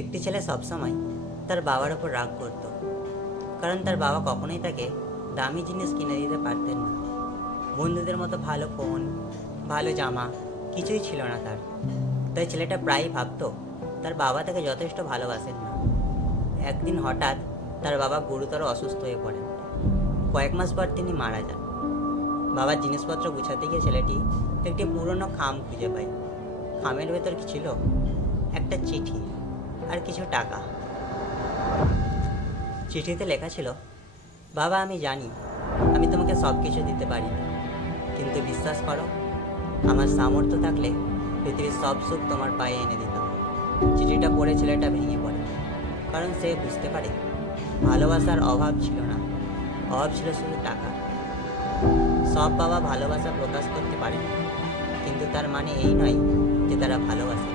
একটি ছেলে সবসময় তার বাবার ওপর রাগ করত, কারণ তার বাবা কখনোই তাকে দামি জিনিস কিনে দিতে পারতেন না। বন্ধুদের মতো ভালো ফোন, ভালো জামা কিছুই ছিল না তার। তাই ছেলেটা প্রায়ই ভাবতো তার বাবা তাকে যথেষ্ট ভালোবাসেন না। একদিন হঠাৎ তার বাবা গুরুতর অসুস্থ হয়ে পড়েন। কয়েক মাস পর তিনি মারা যান। বাবার জিনিসপত্র গুছাতে গিয়ে ছেলেটি একটি পুরনো খাম খুঁজে পায়। খামের ভেতর কি ছিল? একটা চিঠি আর কিছু টাকা। চিঠিতে লেখা ছিল, বাবা, আমি জানি আমি তোমাকে সব কিছু দিতে পারি না, কিন্তু বিশ্বাস করো, আমার সামর্থ্য থাকলে পৃথিবীর সব সুখ তোমার পায়ে এনে দিতাম। চিঠিটা পড়ে ছেলেটা ভেঙে পড়ে, কারণ সে বুঝতে পারে ভালোবাসার অভাব ছিল না, অভাব ছিল শুধু টাকা। সব বাবা ভালোবাসা প্রকাশ করতে পারে, কিন্তু তার মানে এই নয় যে তারা ভালোবাসে।